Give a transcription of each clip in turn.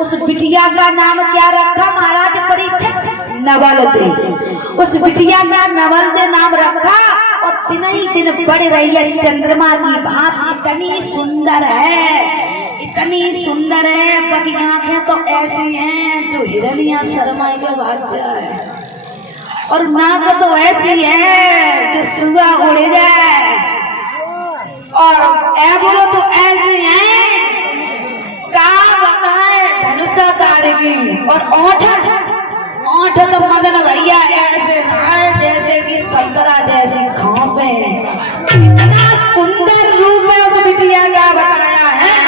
उस बिटिया का नाम क्या रखा महाराज परीक्षित? नवलदे। उस बिटिया का नवलदे नाम रखा और दिन ही दिन बढ़ रही है चंद्रमा की भांति, इतनी सुंदर है, इतनी सुंदर है। बाकी आंखें तो ऐसी हैं जो हिरनिया शर्मा के बादशाह है, और नाक तो ऐसी है जो सुबह उड़ जाए, और ऐ बोलो तो ऐसी है धनुषा तारगी, और ओठ तो मदन भैया ऐसे है जैसे कि संतरा जैसी खांपे। इतना सुंदर रूप है उस बिटिया का बनाया है।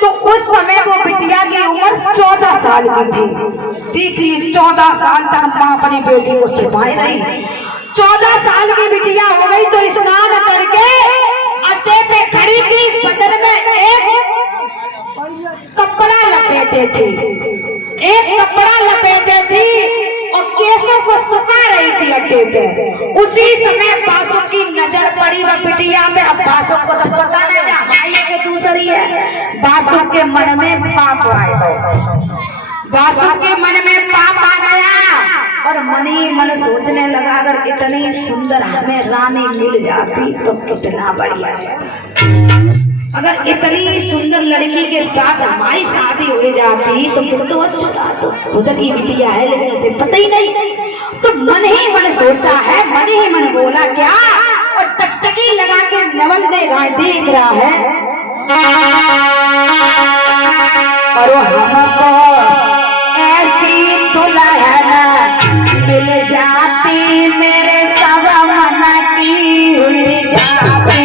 तो उस समय वो बिटिया की उम्र 14 साल की थी। देखिए 14 साल तक माँ अपनी बेटी को छिपाए रही। 14 साल की बिटिया हो गई तो स्नान करके अड्डे पे खड़ी थी, बदन में एक कपड़ा लपेटे थी, एक कपड़ा लपेटे थी और केसों को सुखा रही थी अड्डे पे। उसी समय बासु की नजर पड़ी वह बिटिया पे। अब बासु को तो पता है भाई के दूसरी है। बासु के मन में पाप आ गया, बासु के मन में पाप आ गया और मन ही मन सोचने लगा अगर इतनी सुंदर हमें रानी मिल जाती तो कितना बढ़िया है। अगर इतनी सुंदर लड़की के साथ हमारी शादी हो जाती तो फिर तो अच्छा, तो खुद की बिटिया है लेकिन उसे पता ही नहीं। तो मन ही मन सोचा है, मन ही मन बोला क्या, और टकटकी लगा के नवलदे गाय देख रहा है और हमको ऐसी दुल्हन मिल जाती मेरे सब मन की हुई जाती।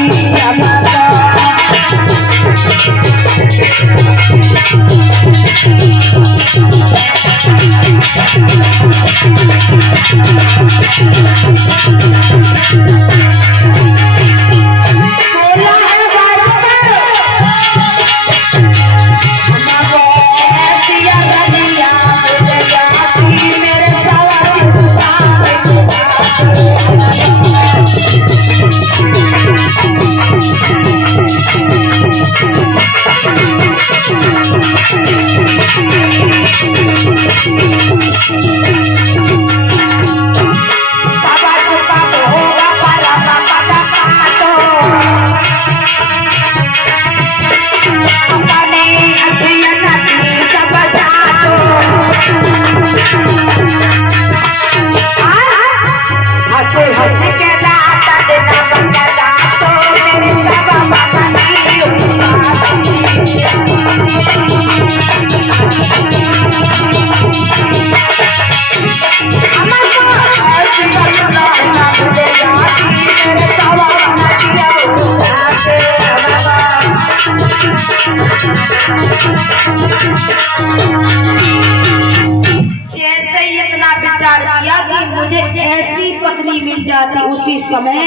जैसे ही इतना विचार किया कि मुझे ऐसी पत्नी मिल जाती, उसी समय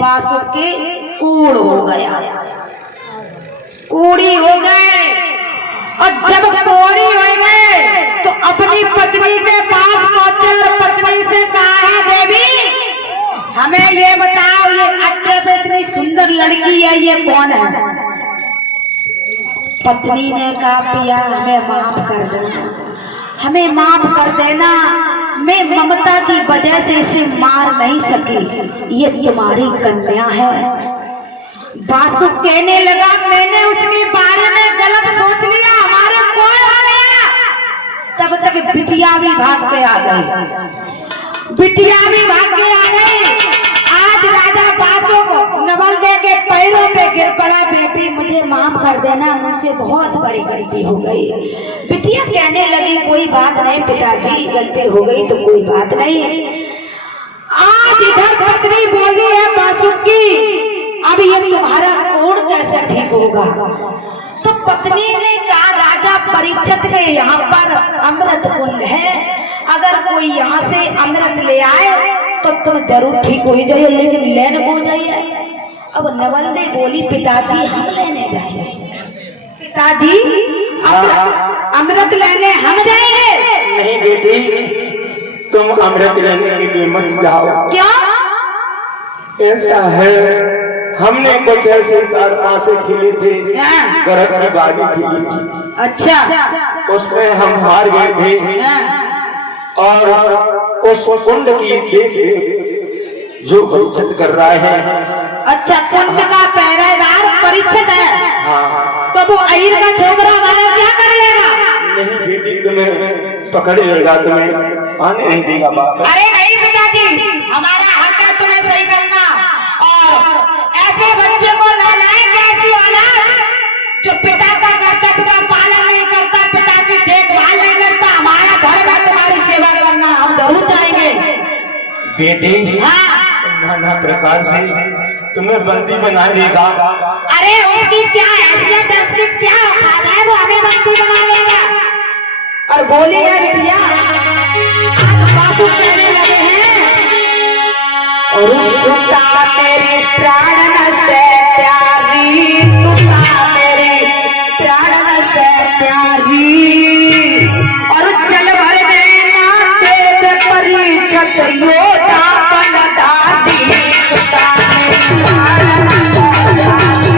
बासुर के कूड़ हो गया, कूड़ी हो गए। और जब कूड़ी हो गए तो अपनी पत्नी के पास पहुंचे और पत्नी से कहा है, देवी हमें ये बताओ, ये अड्डे पे इतनी सुंदर लड़की है, ये कौन है? पत्नी ने कहा, पिया हमें माफ कर देना, हमें माफ कर देना, मैं ममता की वजह से इसे मार नहीं सकी, ये तुम्हारी कन्या है। बासु कहने लगा, मैंने उसके बारे में गलत सोच लिया, हमारा कोई हो गया। तब तक बिटिया भी भाग के आ गई, बिटिया भी भाग के आ गई। आज राजा बासु को नवल के पैरों पे गिर पड़ा, बेटी मुझे माफ कर देना, मुझसे बहुत बड़ी गलती हो गई। बिटिया कहने लगी, कोई बात नहीं पिताजी, गलती हो गई तो कोई बात नहीं। आज इधर पत्नी बोली है बासु की, अब ये तुम्हारा कोड़ कैसे ठीक होगा? तो पत्नी ने कहा, राजा परीक्षित के यहाँ पर अमृत कुंड है, अगर कोई यहाँ से अमृत ले आए तो तुम जरूर ठीक हो जाइए, लेकिन लेन हो जाइए। अब नवल बोली, पिताजी हम लेने जाएंगे, पिताजी अमृत लेने हम जाएंगे। नहीं बेटी, तुम अमृत लेने के लिए मत जाओ। क्यों? ऐसा है, हमने कुछ ऐसे 4-5 खिले थे, गरज की बाजी खिली थी। अच्छा, उसमें हम हार गए थे, और उस कुंड की देख जो परीक्षित कर रहा है। अच्छा, कुंड का पहरेदार परीक्षित है। हाँ। तो वो अहीर का छोकरा हमारा क्या कर लेगा? नहीं बेटी, तुम्हें पकड़ लेगा, तुम्हें आने नहीं देगा बाप। अरे नहीं पिताजी, हमारा हक है तुम्हें सही करना, और ऐसे बच्चे को नालायक ऐसी औलाद जो पिता का करता, पिता पालन नहीं करता, पिता की देखभाल नहीं करता, हमारा घर में तुम्हारी सेवा करना हम जरूर चाहेंगे। बेटी, हाँ। नाना प्रकार से तुम्हें बंदी बना देगा। अरे उसकी क्या हैसियत है, उसकी क्या औकात है, वो हमें बंदी बना लेगा। और बोली है बिटिया, आज बासु कहने लगे हैं, और सुता तेरे प्राण से प्यारी, सुता तेरे प्राण से प्यारी, और चल भर देना तेरे परीक्षित योद्धा बलदा दी, सुता तेरे बन जाऊंगी।